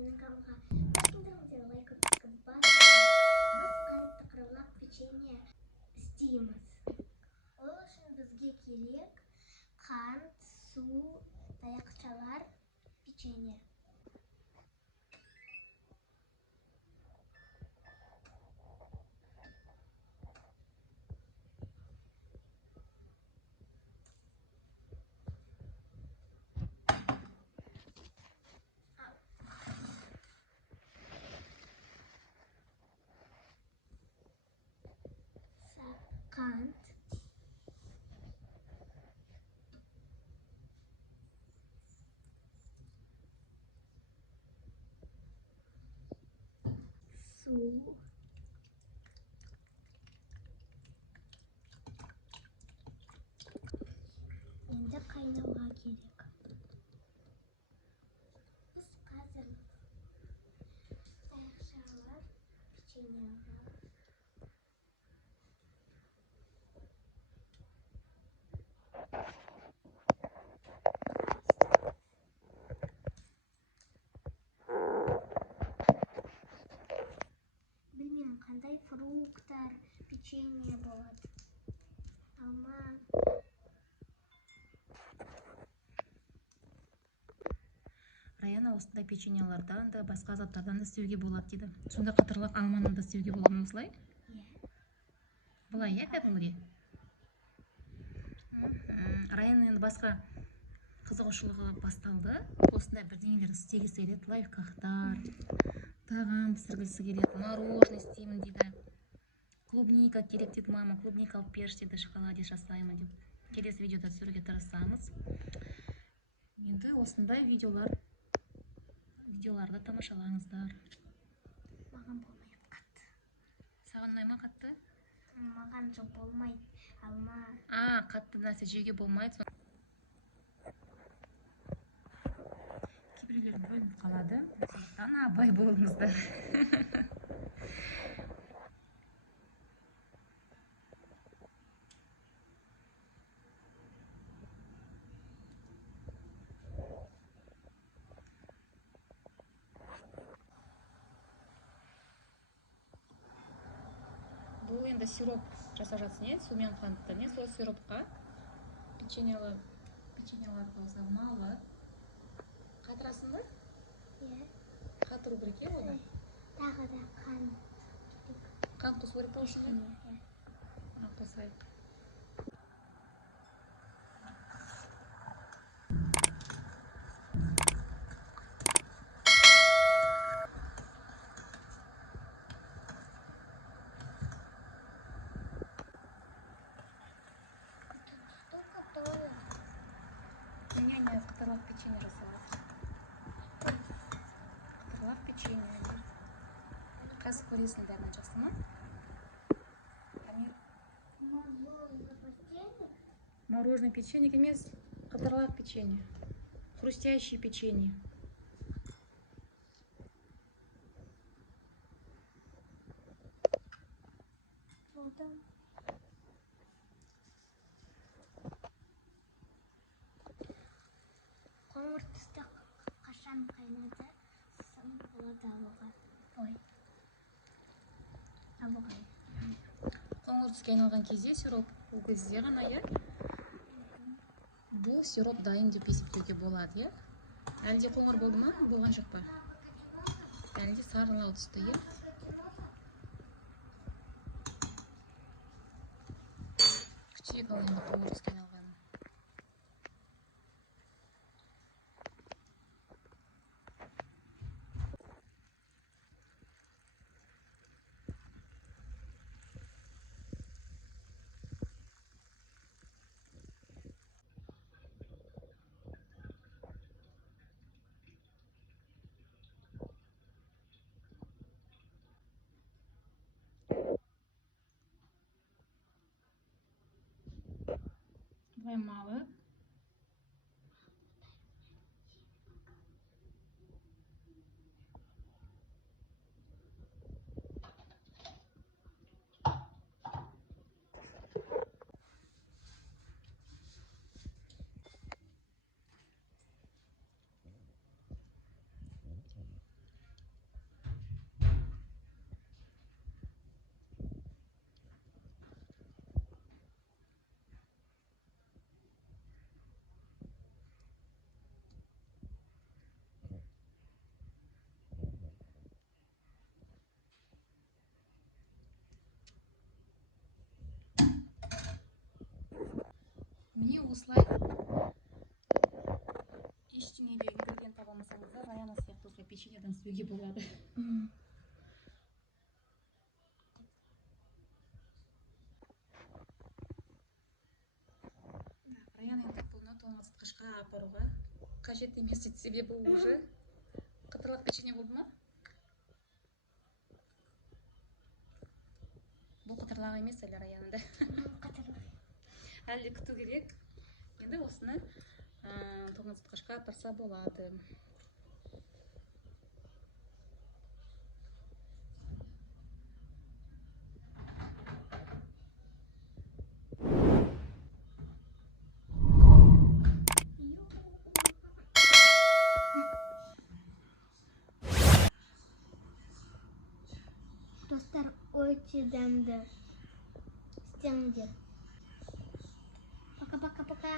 менің каналға қосылыңыздар, лайк отпуск басыңыздар. Біз қант тақырлап печенье істейміз. Ол үшін бізге керек қант, су, таяқшалар, печенье. Қант, су, енді қайнауға керек. Біз қазір таяқшалар, печенье аламыз. Білмеймін, қандай фруктар, печенье болады. Алма. Раяна осындай печеньелардан да басқа заттардан да істеуге болады дейді. Сонда қатырлақ алманы да істеуге болады ма осылай? Бұлай, иә, кәдімгідей. Раяна енді басқа қызығушылығы басталды. Осындай бірдеңелер істегісі келеді, лайфхактар, тағам пісіргісі келеді, мороженое істеймін дейді. Клубника керек дейді мама, клубника алып берші дейді, шоколаде жасаймын деп. Келесі видеода түсіруге тырысамыз. Енді осындай видеоларды тамашалаңыздар. Маған болмайды қатты. Саған ұнай ма қатты? Маған жоқ болмайды. Алма. Қатты нәрсе жеуге болмайды. Кейбіреулердің бөлініп қалады. Сондықтан абай болыңыздар. Бұл енді сироп жасап жатсың, е? Сумен қантты. Не сол сиропқа печеньелар малы қатырасың ба? Иә. Қатыру керек, е, одан? Тағы да қант. Қант қосу керек болсын? Иә. Қосайық. Не, қатырлақ печенье жасалады. Қатырлақ печенье. Қазір көресің бәрін, жақсы ма? Мороженое печенье емес, қатырлақ печенье. Хрустящее печенье. Қоңыр түсті қашан қайнады, сын болады алуға. Қоңыр түске айналған кезде сироп ол кезде ғана, иә? Бұл сироп дайын деп есептеуге болады, иә? Әлде қоңыр болды ма? Болған жоқ па? Әлде сарылау түсті, иә? Күтейік ал енді қоңыр түске айналғанын. Бұлай малы. осылай ештеңеге ингредиент таба алмасаңыздар Раяна сияқты осылай печеньеден істеуге болады. Раяна енді бұны тоңазытқышқа апаруға қажет емес дейді, себебі уже қытырлақ печенье болды ма? Бұл қытырлақ емес әлі Раянада. Әлі күту керек. Енді осыны тоңазытқышқа апарса болады. Dostlar өте дәмді. Істеңіздер. Пока-пока-пока.